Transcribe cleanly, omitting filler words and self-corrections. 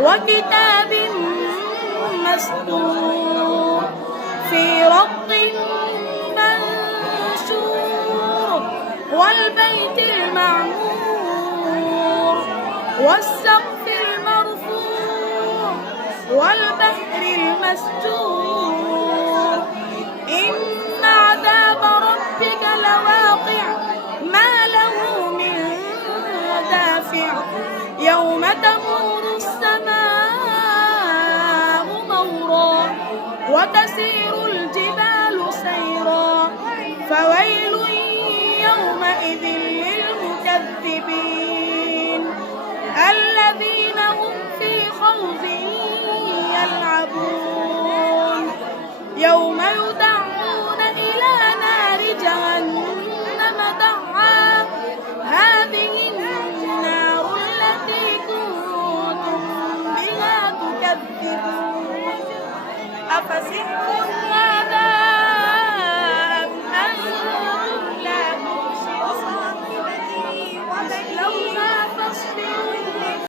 وكتاب مسطور في رق منشور والبيت المعمور والسقف المرفوع والبحر المسجور إن عذاب ربك لواقع ما له من دافع يوم تمور السماء مورا وتسير الجبال سيرا فويل يومئذ للمكذبين الذين هم في خوض يلعبون يوم يدعون إلى نار جهنم دعا هذه النار التي كنتم بها تكذبون أفسحر